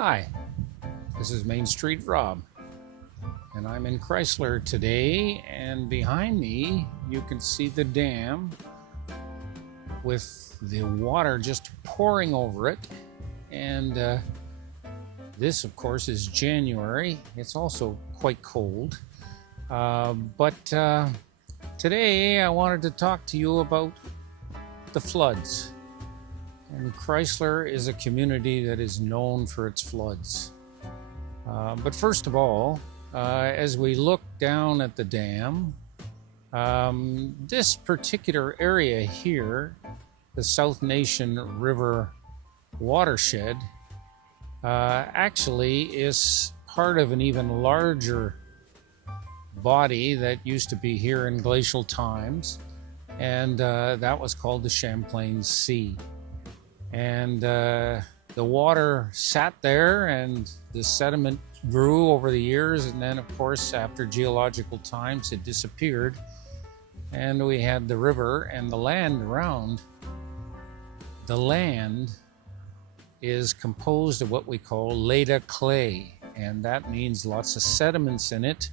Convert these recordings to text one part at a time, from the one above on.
Hi, this is MainstreetRob, and I'm in Crysler today, and behind me you can see the dam with the water just pouring over it. And this, of course, is January. It's also quite cold. But today I wanted to talk to you about the floods. And Crysler is a community that is known for its floods. But first of all, as we look down at the dam, this particular area here, the South Nation River watershed, actually is part of an even larger body that used to be here in glacial times, and that was called the Champlain Sea. And the water sat there and the sediment grew over the years, and then of course after geological times it disappeared, and we had the river and the land around. The land is composed of what we call Leda clay, and that means lots of sediments in it,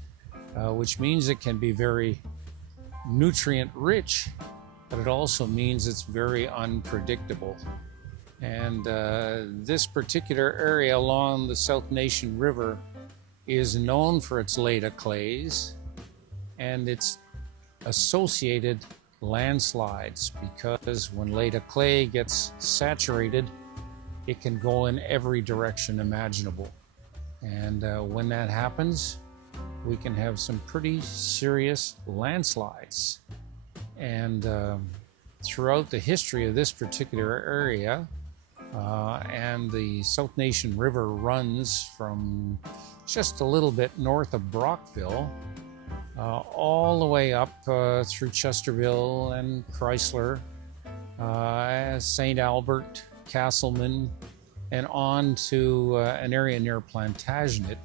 which means it can be very nutrient rich, but it also means it's very unpredictable. And this particular area along the South Nation River is known for its Leda clays and its associated landslides, because when Leda clay gets saturated, it can go in every direction imaginable. And when that happens, we can have some pretty serious landslides. And throughout the history of this particular area, and the South Nation River runs from just a little bit north of Brockville, all the way up through Chesterville and Crysler, St. Albert, Castleman, and on to an area near Plantagenet.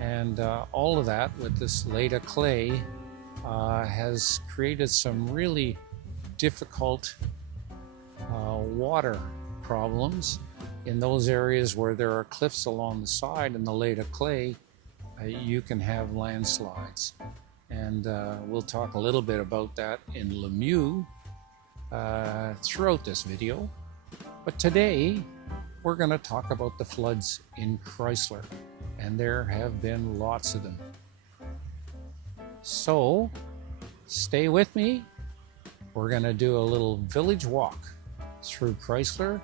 And all of that with this Leda clay has created some really difficult water problems in those areas where there are cliffs along the side and the Leda clay. You can have landslides, and we'll talk a little bit about that in Lemieux throughout this video. But today we're going to talk about the floods in Crysler, and there have been lots of them. So stay with me. We're going to do a little village walk through Crysler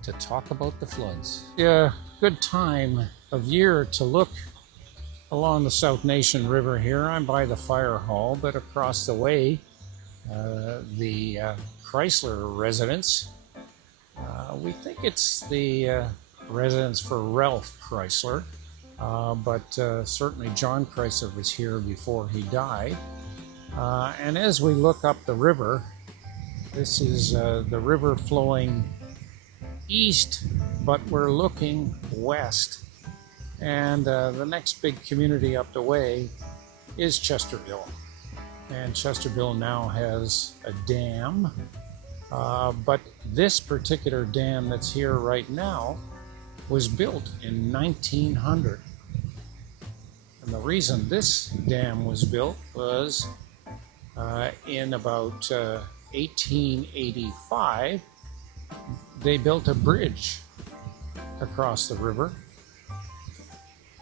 to talk about the floods. Yeah, good time of year to look along the South Nation River here. I'm by the fire hall, but across the way, the Crysler residence. We think it's the residence for Ralph Crysler, but certainly John Crysler was here before he died. And as we look up the river, this is the river flowing east, but we're looking west. And the next big community up the way is Chesterville. And Chesterville now has a dam, but this particular dam that's here right now was built in 1900. And the reason this dam was built was in about 1885, they built a bridge across the river,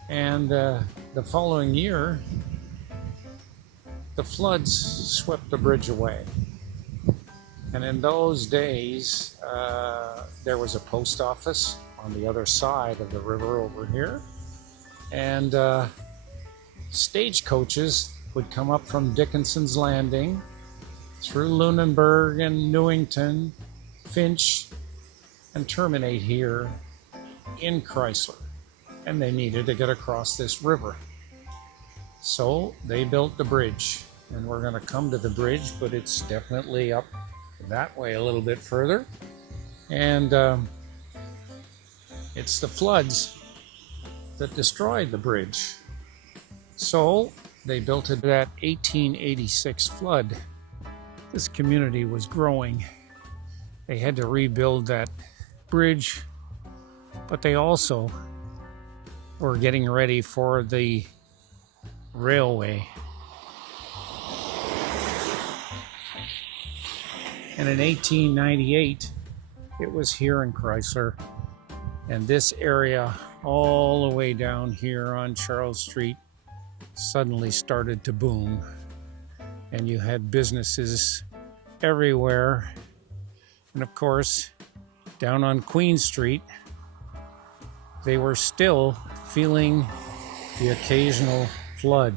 and the following year the floods swept the bridge away. And in those days there was a post office on the other side of the river over here, and stagecoaches would come up from Dickinson's Landing through Lunenburg and Newington, Finch, and terminate here in Crysler. And they needed to get across this river. So they built the bridge, and we're going to come to the bridge, but it's definitely up that way a little bit further. And it's the floods that destroyed the bridge. So they built it at 1886 flood. This community was growing. They had to rebuild that bridge, but they also We're getting ready for the railway. And in 1898, it was here in Crysler. And this area, all the way down here on Charles Street, suddenly started to boom. And you had businesses everywhere. And of course, down on Queen Street, they were still feeling the occasional flood.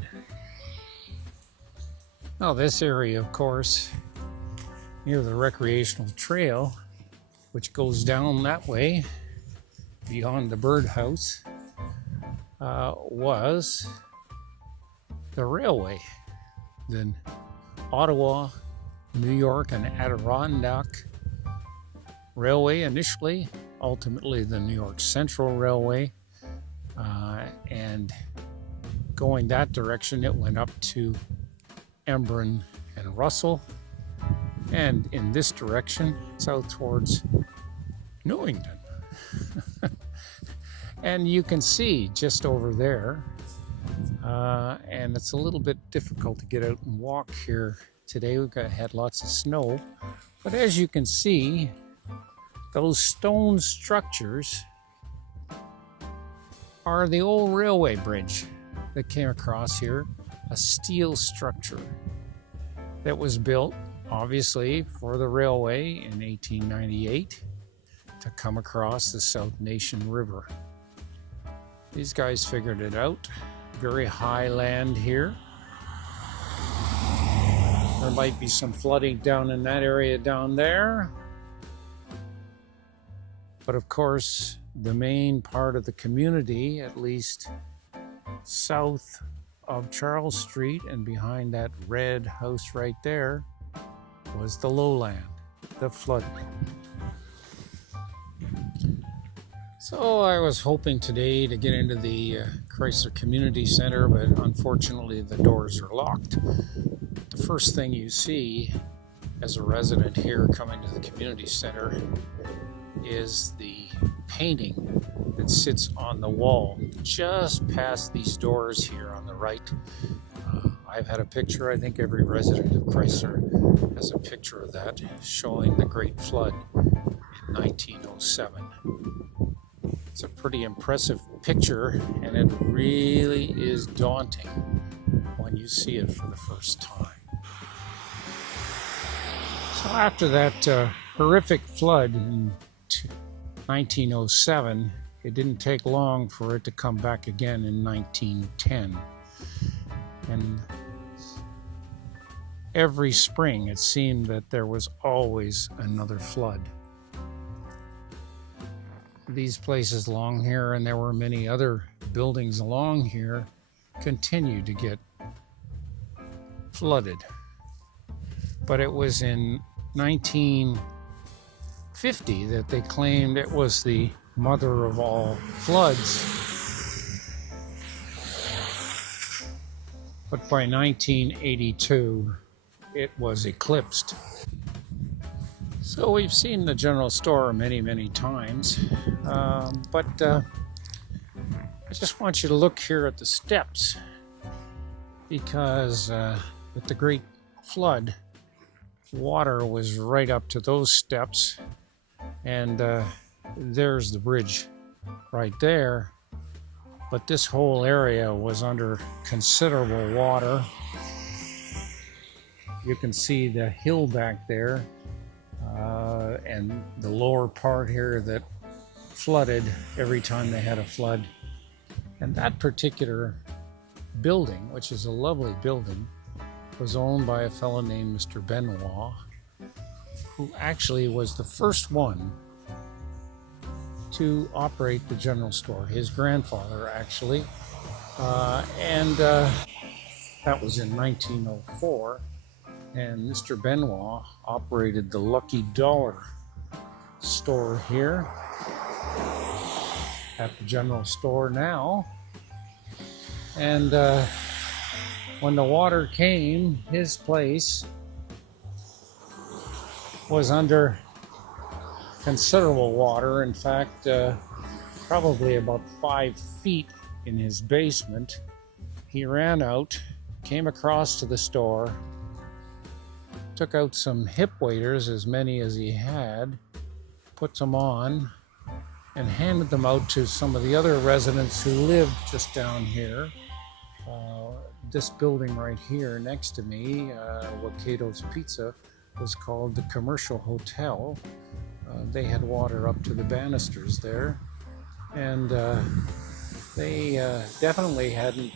Now this area, of course, near the recreational trail, which goes down that way beyond the birdhouse, was the railway. The Ottawa, New York, and Adirondack Railway initially, ultimately the New York Central Railway, and going that direction it went up to Embrun and Russell, and in this direction south towards Newington. And you can see just over there, and it's a little bit difficult to get out and walk here today. Had lots of snow, but as you can see, those stone structures are the old railway bridge that came across here, a steel structure that was built obviously for the railway in 1898 to come across the South Nation River. These guys figured it out. Very high land here. There might be some flooding down in that area down there. But of course, the main part of the community, at least south of Charles Street and behind that red house right there, was the lowland, the flood. So I was hoping today to get into the Crysler Community Center, but unfortunately the doors are locked. The first thing you see as a resident here coming to the community center is the painting that sits on the wall just past these doors here on the right. I've had a picture. I think every resident of Crysler has a picture of that, showing the Great Flood in 1907. It's a pretty impressive picture, and it really is daunting when you see it for the first time. So after that horrific flood in 1907, it didn't take long for it to come back again in 1910. And every spring it seemed that there was always another flood. These places along here, and there were many other buildings along here, continued to get flooded. But it was in 1950 that they claimed it was the mother of all floods. But by 1982, it was eclipsed. So we've seen the general store many, many times, but I just want you to look here at the steps, because with the Great Flood, water was right up to those steps, and there's the bridge right there. But this whole area was under considerable water. You can see the hill back there, and the lower part here that flooded every time they had a flood. And that particular building, which is a lovely building, was owned by a fellow named Mr. Benoit, who actually was the first one to operate the general store. His grandfather, actually. And that was in 1904. And Mr. Benoit operated the Lucky Dollar store here at the general store now. And when the water came, his place was under considerable water. In fact, probably about 5 feet in his basement. He ran out, came across to the store, took out some hip waders, as many as he had, put them on, and handed them out to some of the other residents who lived just down here. This building right here next to me, Wakato's Pizza, was called the Commercial Hotel. They had water up to the banisters there, and they definitely hadn't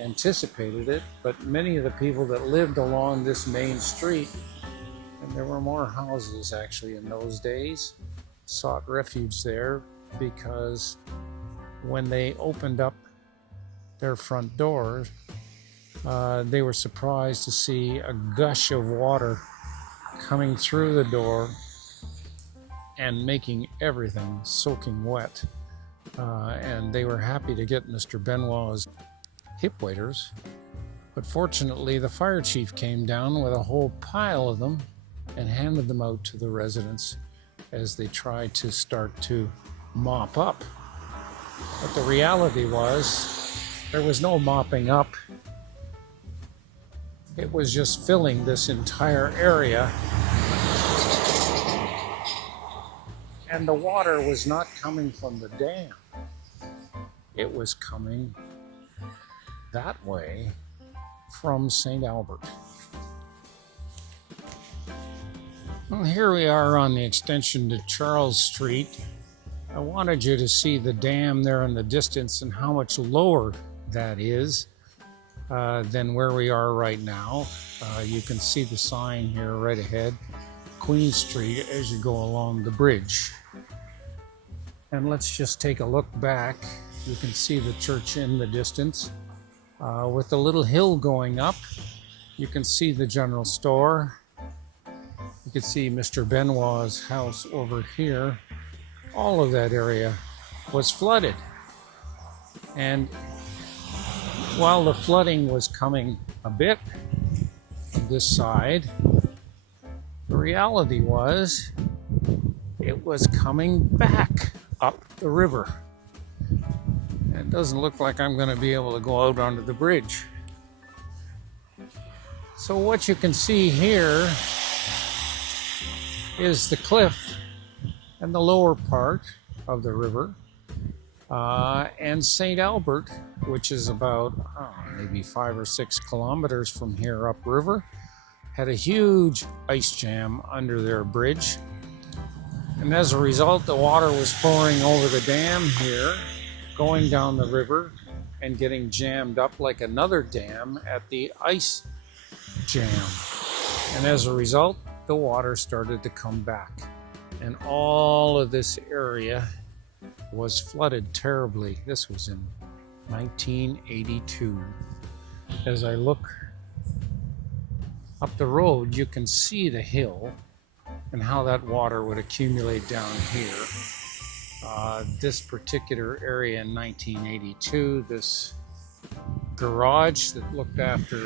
anticipated it, but many of the people that lived along this main street, and there were more houses actually in those days, sought refuge there because when they opened up their front doors, they were surprised to see a gush of water coming through the door and making everything soaking wet. And they were happy to get Mr. Benoit's hip waders, but fortunately the fire chief came down with a whole pile of them and handed them out to the residents as they tried to start to mop up. But the reality was there was no mopping up. It was just filling this entire area, and the water was not coming from the dam. It was coming that way from St. Albert. Well, here we are on the extension to Charles Street. I wanted you to see the dam there in the distance and how much lower that is than where we are right now. You can see the sign here right ahead, Queen Street, as you go along the bridge. And let's just take a look back. You can see the church in the distance with a little hill going up. You can see the general store. You can see Mr. Benoit's house over here. All of that area was flooded. And while the flooding was coming a bit from this side, the reality was it was coming back up the river. And it doesn't look like I'm going to be able to go out onto the bridge. So what you can see here is the cliff and the lower part of the river, and St. Albert, which is about maybe 5 or 6 kilometers from here upriver, had a huge ice jam under their bridge. And as a result, the water was pouring over the dam here, going down the river and getting jammed up like another dam at the ice jam. And as a result, the water started to come back. And all of this area was flooded terribly. This was in 1982. As I look up the road, you can see the hill and how that water would accumulate down here. This particular area in 1982, this garage that looked after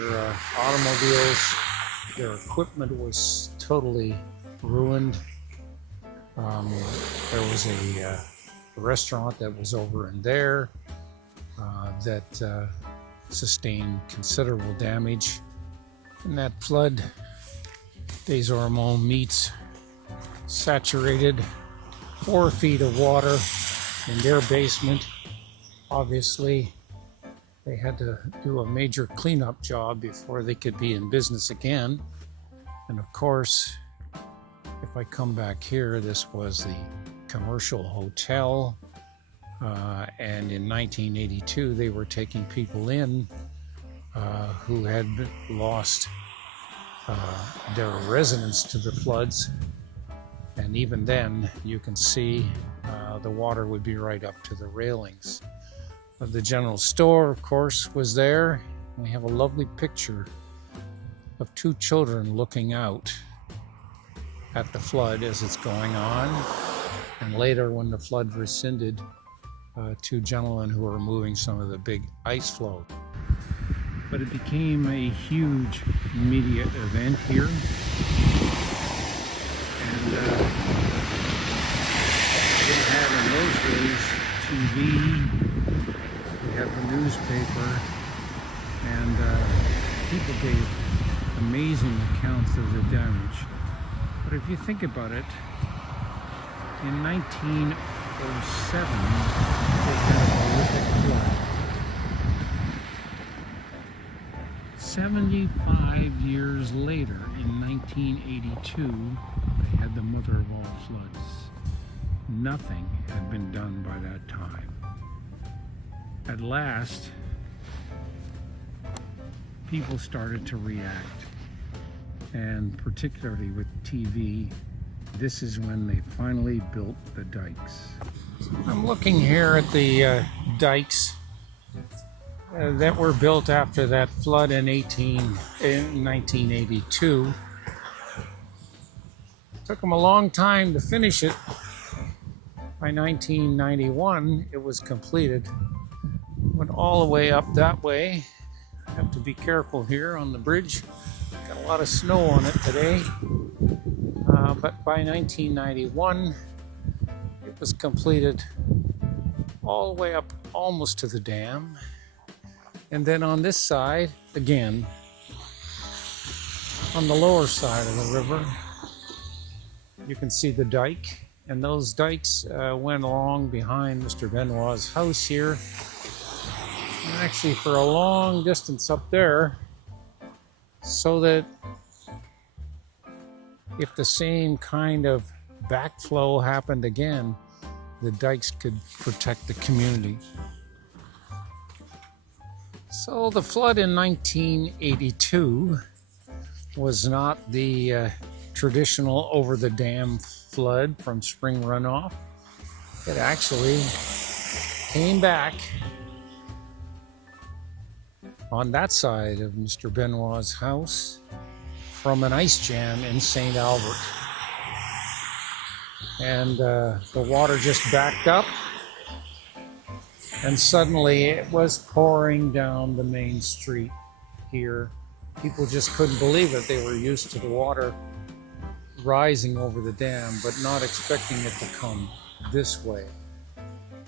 automobiles, their equipment was totally ruined. There was a restaurant that was over in there that sustained considerable damage. And that flood, Des Ormeaux meets saturated 4 feet of water in their basement. Obviously, they had to do a major cleanup job before they could be in business again. And of course, if I come back here, this was the Commercial Hotel. And in 1982, they were taking people in who had lost their residence to the floods. And even then, you can see the water would be right up to the railings. The general store, of course, was there. We have a lovely picture of 2 children looking out at the flood as it's going on. And later, when the flood rescinded, 2 gentlemen who were removing some of the big ice floe. But it became a huge media event here. And we didn't have in those days TV. We at the newspaper, and people gave amazing accounts of the damage. But if you think about it, in 1907, they had a horrific flood. 75 years later, in 1982, they had the mother of all floods. Nothing had been done by that time. At last, people started to react, and particularly with TV, this is when they finally built the dikes. I'm looking here at the dikes that were built after that flood in 1982. It took them a long time to finish it. By 1991, it was completed. Went all the way up that way. Have to be careful here on the bridge. Got a lot of snow on it today. But by 1991, it was completed all the way up almost to the dam. And then on this side, again, on the lower side of the river, you can see the dike. And those dikes went along behind Mr. Benoit's house here. And actually for a long distance up there, so that if the same kind of backflow happened again, the dikes could protect the community. So the flood in 1982 was not the traditional over the dam flood from spring runoff. It actually came back on that side of Mr. Benoit's house from an ice jam in St. Albert. And the water just backed up, and suddenly it was pouring down the main street here. People just couldn't believe it. They were used to the water rising over the dam, but not expecting it to come this way.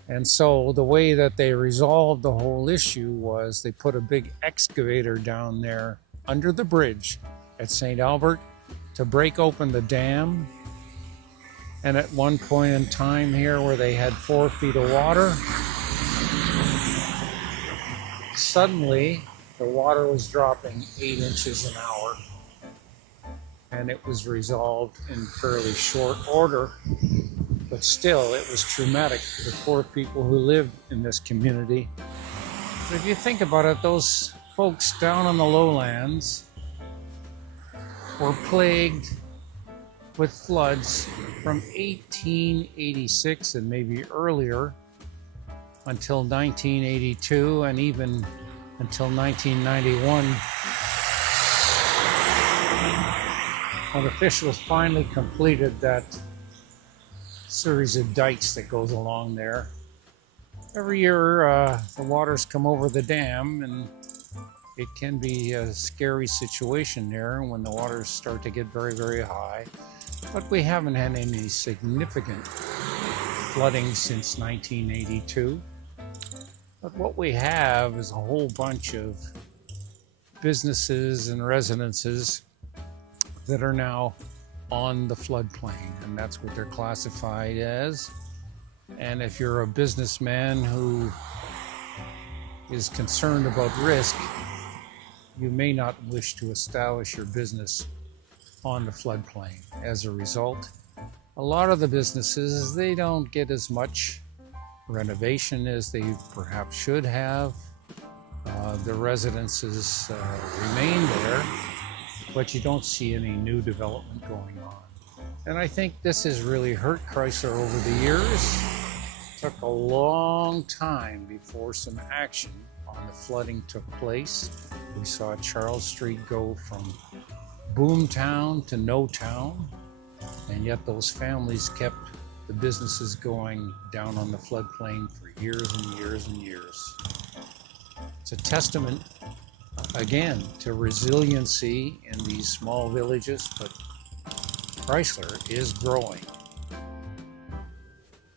And so the way that they resolved the whole issue was they put a big excavator down there under the bridge at St. Albert to break open the dam. And at one point in time here where they had 4 feet of water, suddenly the water was dropping 8 inches an hour. And it was resolved in fairly short order. But still, it was traumatic for the poor people who lived in this community. So if you think about it, those folks down on the lowlands were plagued with floods from 1886 and maybe earlier until 1982 and even until 1991, when officials finally completed that series of dikes that goes along there. Every year the waters come over the dam, and it can be a scary situation there when the waters start to get very, very high. But we haven't had any significant flooding since 1982. But what we have is a whole bunch of businesses and residences that are now on the floodplain, and that's what they're classified as. And if you're a businessman who is concerned about risk, you may not wish to establish your business on the floodplain. As a result, a lot of the businesses, they don't get as much renovation as they perhaps should have. The residences remain there, but you don't see any new development going on. And I think this has really hurt Crysler over the years. It took a long time before some action on the flooding took place. We saw Charles Street go from boom town to no town, and yet those families kept the businesses going down on the floodplain for years and years and years. It's a testament, again, to resiliency in these small villages, but Crysler is growing.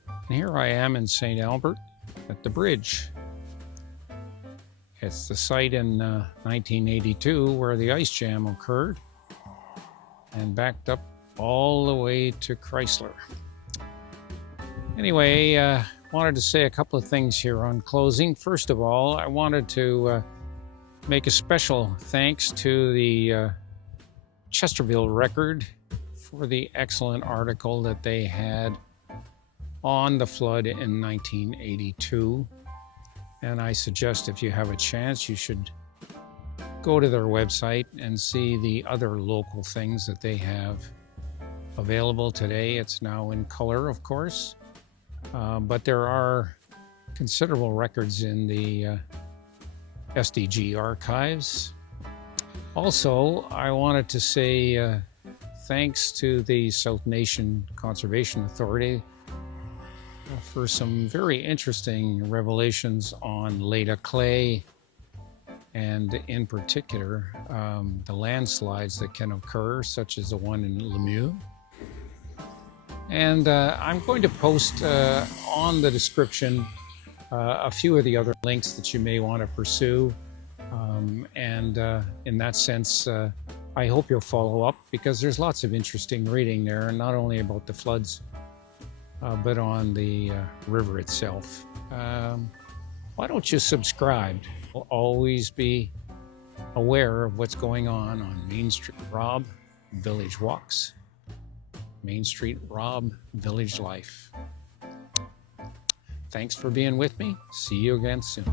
And here I am in St. Albert at the bridge. It's the site in 1982 where the ice jam occurred and backed up all the way to Crysler. Anyway, wanted to say a couple of things here on closing. First of all, I wanted to make a special thanks to the Chesterville Record for the excellent article that they had on the flood in 1982. And I suggest if you have a chance, you should go to their website and see the other local things that they have available today. It's now in color, of course, but there are considerable records in the SDG archives. Also, I wanted to say thanks to the South Nation Conservation Authority for some very interesting revelations on Leda clay, and in particular the landslides that can occur, such as the one in Lemieux. And I'm going to post on the description a few of the other links that you may want to pursue, and in that sense I hope you'll follow up, because there's lots of interesting reading there, not only about the floods but on the river itself. Why don't you subscribe? You'll always be aware of what's going on MainstreetRob Village Walks, MainstreetRob Village Life. Thanks for being with me. See you again soon.